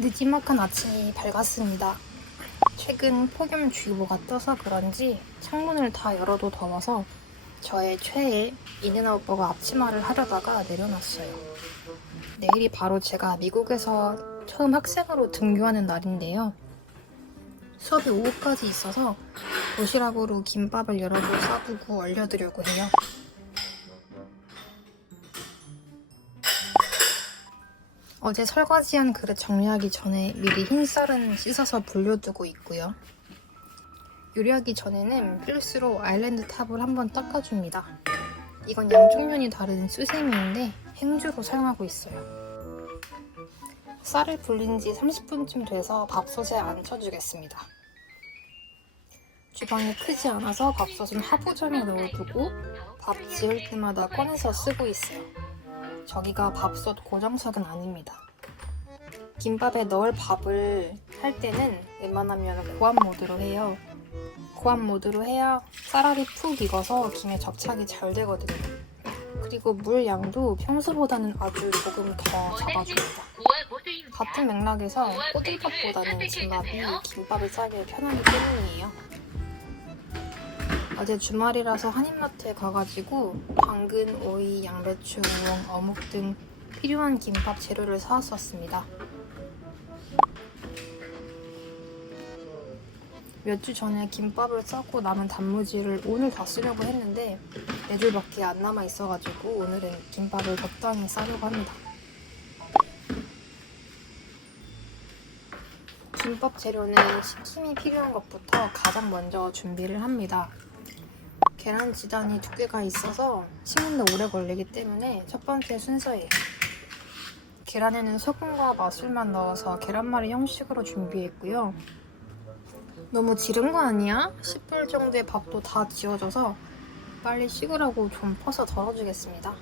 늦지막한 아침이 밝았습니다. 최근 폭염주의보가 떠서 그런지 창문을 다 열어도 더워서 저의 최애 인앤아웃버거 앞치마를 하려다가 내려놨어요. 내일이 바로 제가 미국에서 처음 학생으로 등교하는 날인데요. 수업이 오후까지 있어서 도시락으로 김밥을 여러 개 싸두고 얼려두려고 해요. 어제 설거지한 그릇 정리하기 전에 미리 흰쌀은 씻어서 불려두고 있고요. 요리하기 전에는 필수로 아일랜드 탑을 한번 닦아줍니다. 이건 양쪽 면이 다른 수세미인데 행주로 사용하고 있어요. 쌀을 불린 지 30분쯤 돼서 밥솥에 앉혀주겠습니다. 주방이 크지 않아서 밥솥은 하부장에 넣어두고 밥 지을 때마다 꺼내서 쓰고 있어요. 저기가 밥솥 고정석은 아닙니다. 김밥에 넣을 밥을 할 때는 웬만하면 고압 모드로 해요. 고압 모드로 해야 쌀알이 푹 익어서 김에 접착이 잘 되거든요. 그리고 물 양도 평소보다는 아주 조금 더 잡아줍니다. 같은 맥락에서 꼬들밥보다는 진밥이 김밥을 싸기 편하기 때문이에요. 어제 주말이라서 한인마트에 가가지고 당근, 오이, 양배추, 우엉, 어묵 등 필요한 김밥 재료를 사왔었습니다. 몇 주 전에 김밥을 싸고 남은 단무지를 오늘 다 쓰려고 했는데 4줄밖에 안 남아 있어가지고 오늘은 김밥을 적당히 싸려고 합니다. 김밥 재료는 식힘이 필요한 것부터 가장 먼저 준비를 합니다. 계란 지단이 두께가 있어서 식는데 오래 걸리기 때문에 첫 번째 순서예요. 계란에는 소금과 맛술만 넣어서 계란말이 형식으로 준비했고요. 너무 지른 거 아니야? 10분 정도의 밥도 다 지워져서 빨리 식으라고 좀 퍼서 덜어주겠습니다.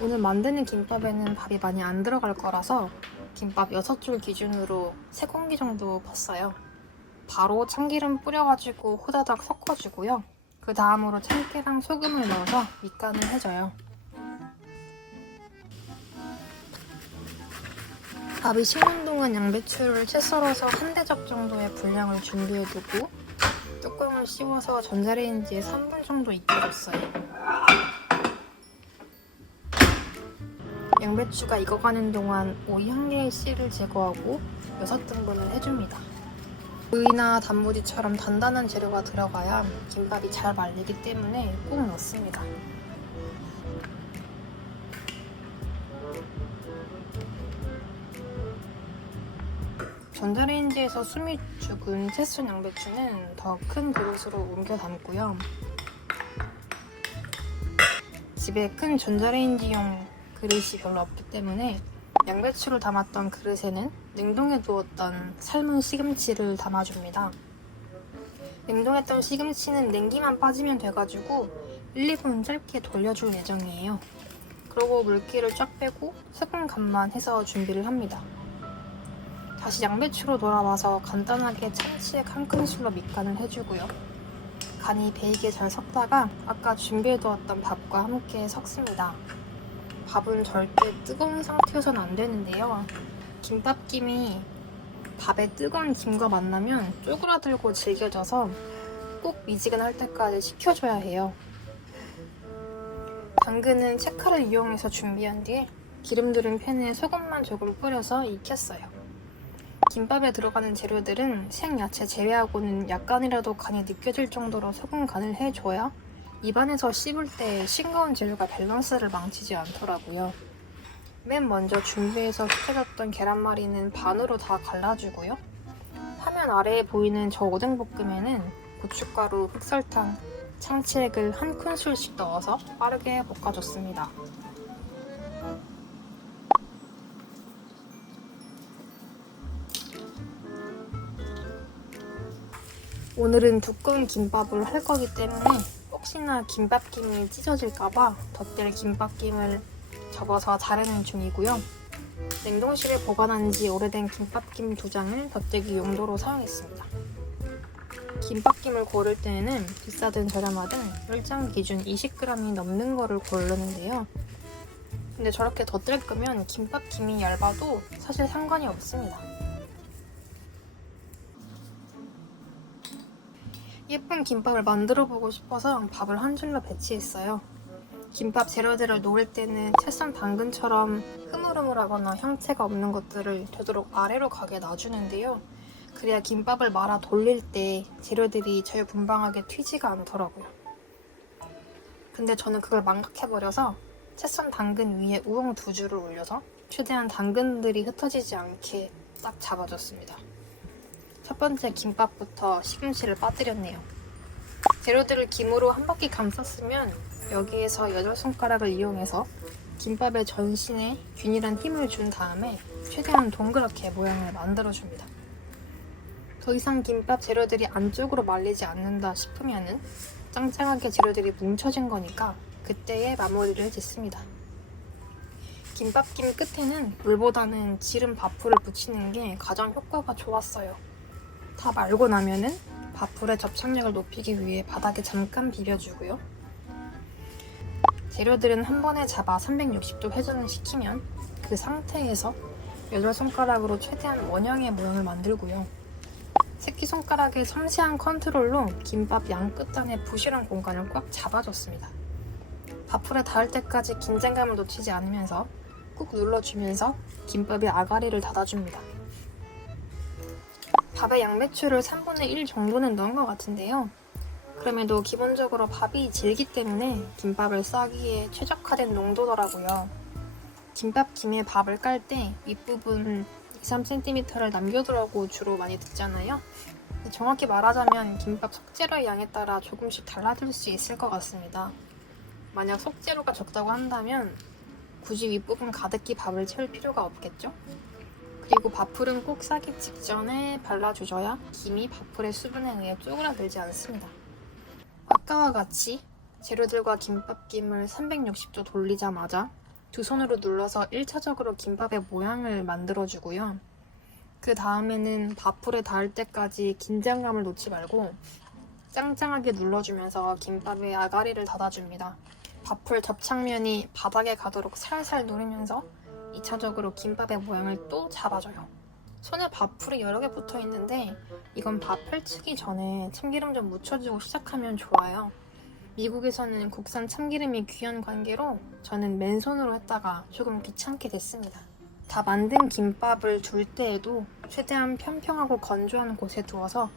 오늘 만드는 김밥에는 밥이 많이 안 들어갈 거라서 김밥 6줄 기준으로 3공기 정도 펐어요. 바로 참기름 뿌려가지고 후다닥 섞어주고요. 그 다음으로 참깨랑 소금을 넣어서 밑간을 해줘요. 밥이 식는 동안 양배추를 채 썰어서 한 대접 정도의 분량을 준비해두고 뚜껑을 씌워서 전자레인지에 3분 정도 익혀줬어요. 양배추가 익어가는 동안 오이 1개의 씨를 제거하고 6등분을 해줍니다. 오이나 단무지처럼 단단한 재료가 들어가야 김밥이 잘 말리기 때문에 꼭 넣습니다. 전자레인지에서 숨이 죽은 채썬 양배추는 더 큰 그릇으로 옮겨 담고요. 집에 큰 전자레인지용 그릇이 별로 없기 때문에 양배추를 담았던 그릇에는 냉동해 두었던 삶은 시금치를 담아줍니다. 냉동했던 시금치는 냉기만 빠지면 돼가지고 1, 2분 짧게 돌려줄 예정이에요. 그리고 물기를 쫙 빼고 소금 간만 해서 준비를 합니다. 다시 양배추로 돌아와서 간단하게 참치액 1큰술로 밑간을 해주고요. 간이 배이게 잘 섞다가 아까 준비해두었던 밥과 함께 섞습니다. 밥은 절대 뜨거운 상태여서는 안 되는데요. 김밥김이 밥에 뜨거운 김과 만나면 쪼그라들고 질겨져서 꼭 미지근할 때까지 식혀줘야 해요. 당근은 채칼을 이용해서 준비한 뒤에 기름 두른 팬에 소금만 조금 뿌려서 익혔어요. 김밥에 들어가는 재료들은 생야채 제외하고는 약간이라도 간이 느껴질 정도로 소금 간을 해줘야 입안에서 씹을 때 싱거운 재료가 밸런스를 망치지 않더라고요. 맨 먼저 준비해서 식혀줬던 계란말이는 반으로 다 갈라주고요. 화면 아래에 보이는 저 오뎅볶음에는 고춧가루, 흑설탕, 참치액을 1큰술씩 넣어서 빠르게 볶아줬습니다. 오늘은 두꺼운 김밥을 할 거기 때문에 혹시나 김밥김이 찢어질까봐 덧댈 김밥김을 접어서 자르는 중이고요. 냉동실에 보관한 지 오래된 김밥김 2장을 덧대기 용도로 사용했습니다. 김밥김을 고를 때에는 비싸든 저렴하든 1장 기준 20g이 넘는 거를 고르는데요. 근데 저렇게 덧들 끄면 김밥 김이 얇아도 사실 상관이 없습니다. 예쁜 김밥을 만들어 보고 싶어서 밥을 한 줄로 배치했어요. 김밥 재료들을 놓을 때는 채 썬 당근처럼 흐물흐물하거나 형태가 없는 것들을 되도록 아래로 가게 놔주는데요. 그래야 김밥을 말아 돌릴 때 재료들이 자유분방하게 튀지가 않더라고요. 근데 저는 그걸 망각해버려서 채 썬 당근 위에 우엉 2줄을 올려서 최대한 당근들이 흩어지지 않게 딱 잡아줬습니다. 첫 번째 김밥부터 시금치를 빠뜨렸네요. 재료들을 김으로 한 바퀴 감쌌으면 여기에서 8손가락을 이용해서 김밥의 전신에 균일한 힘을 준 다음에 최대한 동그랗게 모양을 만들어줍니다. 더 이상 김밥 재료들이 안쪽으로 말리지 않는다 싶으면은 짱짱하게 재료들이 뭉쳐진 거니까 그때에 마무리를 짓습니다. 김밥김 끝에는 물보다는 지름 밥풀을 붙이는 게 가장 효과가 좋았어요. 다 말고 나면은 밥풀의 접착력을 높이기 위해 바닥에 잠깐 비벼주고요. 재료들은 한 번에 잡아 360도 회전을 시키면 그 상태에서 8손가락으로 최대한 원형의 모양을 만들고요. 새끼손가락의 섬세한 컨트롤로 김밥 양 끝단에 부실한 공간을 꽉 잡아줬습니다. 밥풀에 닿을 때까지 긴장감을 놓치지 않으면서 꾹 눌러주면서 김밥의 아가리를 닫아줍니다. 밥에 양배추를 3분의 1 정도는 넣은 것 같은데요. 그럼에도 기본적으로 밥이 질기 때문에 김밥을 싸기에 최적화된 농도더라고요. 김밥 김에 밥을 깔 때 윗부분 2-3cm를 남겨두라고 주로 많이 듣잖아요. 정확히 말하자면 김밥 속재료의 양에 따라 조금씩 달라질 수 있을 것 같습니다. 만약 속재료가 적다고 한다면 굳이 윗부분 가득히 밥을 채울 필요가 없겠죠? 그리고 밥풀은 꼭 싸기 직전에 발라주셔야 김이 밥풀의 수분에 의해 쪼그라들지 않습니다. 아까와 같이 재료들과 김밥김을 360도 돌리자마자 두 손으로 눌러서 1차적으로 김밥의 모양을 만들어주고요. 그 다음에는 밥풀에 닿을 때까지 긴장감을 놓지 말고 짱짱하게 눌러주면서 김밥의 아가리를 닫아줍니다. 밥풀 접착면이 바닥에 가도록 살살 누르면서 2차적으로 김밥의 모양을 또 잡아줘요. 손에 밥풀이 여러 개 붙어 있는데 이건 밥 펼치기 전에 참기름 좀 묻혀주고 시작하면 좋아요. 미국에서는 국산 참기름이 귀한 관계로 저는 맨손으로 했다가 조금 귀찮게 됐습니다. 다 만든 김밥을 둘 때에도 최대한 평평하고 건조한 곳에 두어서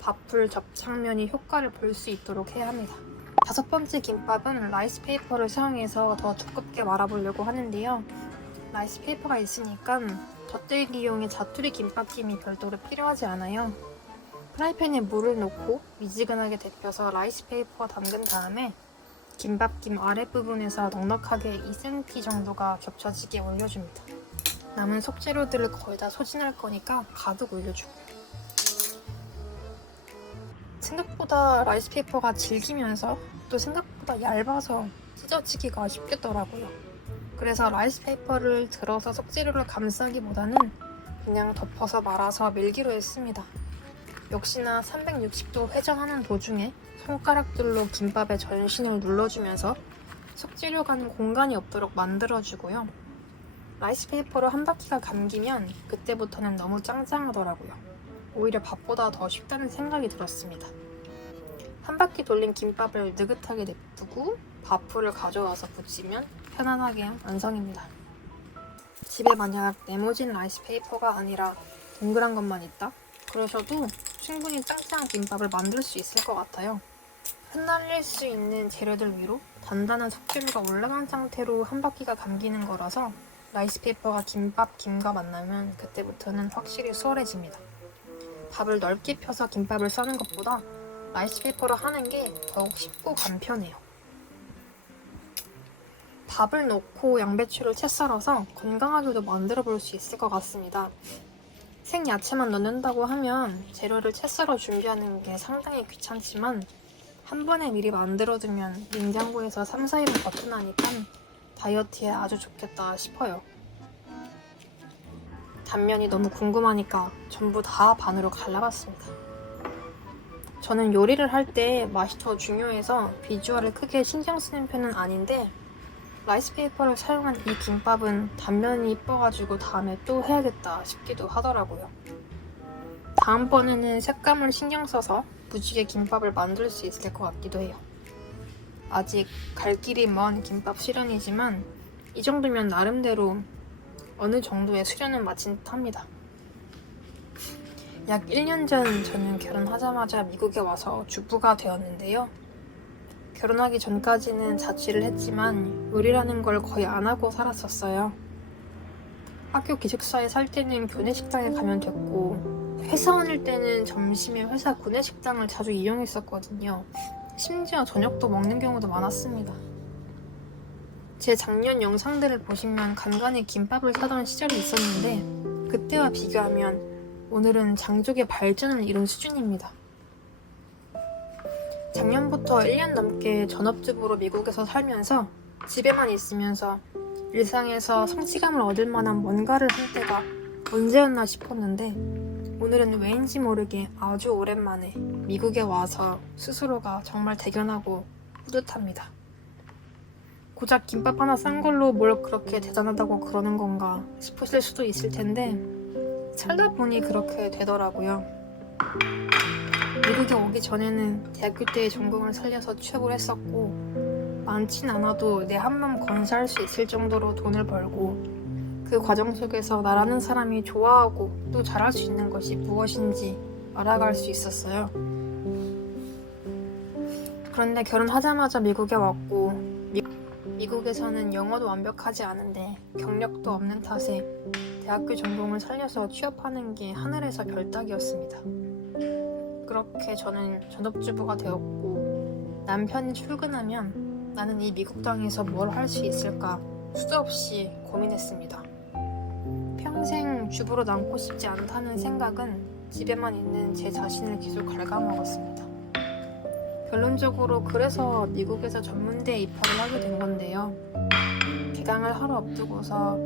밥풀 접착면이 효과를 볼 수 있도록 해야 합니다. 5번째 김밥은 라이스페이퍼를 사용해서 더 두껍게 말아보려고 하는데요. 라이스페이퍼가 있으니까 덧들기용의 자투리 김밥김이 별도로 필요하지 않아요. 프라이팬에 물을 넣고 미지근하게 데펴서 라이스페이퍼 담근 다음에 김밥김 아랫부분에서 넉넉하게 2cm 정도가 겹쳐지게 올려줍니다. 남은 속재료들을 거의 다 소진할 거니까 가득 올려주고. 생각보다 라이스페이퍼가 질기면서 또 생각보다 얇아서 찢어지기가 쉽겠더라고요. 그래서 라이스페이퍼를 들어서 속재료를 감싸기보다는 그냥 덮어서 말아서 밀기로 했습니다. 역시나 360도 회전하는 도중에 손가락들로 김밥의 전신을 눌러주면서 속재료 가는 공간이 없도록 만들어주고요. 라이스페이퍼로 한 바퀴가 감기면 그때부터는 너무 짱짱하더라고요. 오히려 밥보다 더 쉽다는 생각이 들었습니다. 한 바퀴 돌린 김밥을 느긋하게 냅두고 밥풀을 가져와서 붙이면 편안하게 완성입니다. 집에 만약 네모진 라이스페이퍼가 아니라 동그란 것만 있다? 그러셔도 충분히 짱짱한 김밥을 만들 수 있을 것 같아요. 흩날릴 수 있는 재료들 위로 단단한 속재료가 올라간 상태로 한 바퀴가 감기는 거라서 라이스페이퍼가 김과 만나면 그때부터는 확실히 수월해집니다. 밥을 넓게 펴서 김밥을 싸는 것보다 라이스페이퍼로 하는 게 더욱 쉽고 간편해요. 밥을 넣고 양배추를 채 썰어서 건강하게도 만들어 볼 수 있을 것 같습니다. 생야채만 넣는다고 하면 재료를 채 썰어 준비하는 게 상당히 귀찮지만 한 번에 미리 만들어두면 냉장고에서 3-4일은 버텨나니까 다이어트에 아주 좋겠다 싶어요. 단면이 너무 궁금하니까 전부 다 반으로 갈라봤습니다. 저는 요리를 할 때 맛이 더 중요해서 비주얼을 크게 신경 쓰는 편은 아닌데 라이스페이퍼를 사용한 이 김밥은 단면이 이뻐가지고 다음에 또 해야겠다 싶기도 하더라고요. 다음번에는 색감을 신경 써서 무지개 김밥을 만들 수 있을 것 같기도 해요. 아직 갈 길이 먼 김밥 실현이지만 이 정도면 나름대로 어느 정도의 수련은 마친 듯합니다. 약 1년 전 저는 결혼하자마자 미국에 와서 주부가 되었는데요. 결혼하기 전까지는 자취를 했지만 요리라는 걸 거의 안 하고 살았었어요. 학교 기숙사에 살 때는 교내식당에 가면 됐고 회사원일 때는 점심에 회사 구내식당을 자주 이용했었거든요. 심지어 저녁도 먹는 경우도 많았습니다. 제 작년 영상들을 보시면 간간히 김밥을 사던 시절이 있었는데 그때와 비교하면 오늘은 장족의 발전을 이룬 수준입니다. 작년부터 1년 넘게 전업주부로 미국에서 살면서 집에만 있으면서 일상에서 성취감을 얻을 만한 뭔가를 할 때가 언제였나 싶었는데 오늘은 왜인지 모르게 아주 오랜만에 미국에 와서 스스로가 정말 대견하고 뿌듯합니다. 고작 김밥 하나 싼 걸로 뭘 그렇게 대단하다고 그러는 건가 싶으실 수도 있을 텐데 살다 보니 그렇게 되더라고요. 미국에 오기 전에는 대학교 때의 전공을 살려서 취업을 했었고 많진 않아도 내 한 몸 건사할 수 있을 정도로 돈을 벌고 그 과정 속에서 나라는 사람이 좋아하고 또 잘할 수 있는 것이 무엇인지 알아갈 수 있었어요. 그런데 결혼하자마자 미국에 왔고 미국에서는 영어도 완벽하지 않은데 경력도 없는 탓에 대학교 전공을 살려서 취업하는 게 하늘에서 별따기였습니다. 그렇게 저는 전업주부가 되었고 남편이 출근하면 나는 이 미국 땅에서 뭘 할 수 있을까 수도 없이 고민했습니다. 평생 주부로 남고 싶지 않다는 생각은 집에만 있는 제 자신을 계속 갉아먹었습니다. 결론적으로 그래서 미국에서 전문대에 입학을 하게 된 건데요. 개강을 하루 앞두고서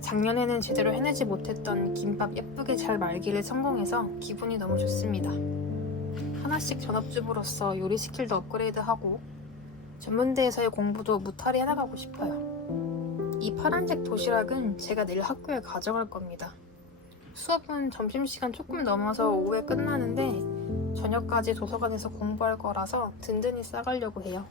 작년에는 제대로 해내지 못했던 김밥 예쁘게 잘 말기를 성공해서 기분이 너무 좋습니다. 하나씩 전업주부로서 요리 스킬도 업그레이드하고 전문대에서의 공부도 무탈히 해나가고 싶어요. 이 파란색 도시락은 제가 내일 학교에 가져갈 겁니다. 수업은 점심시간 조금 넘어서 오후에 끝나는데 저녁까지 도서관에서 공부할 거라서 든든히 싸가려고 해요.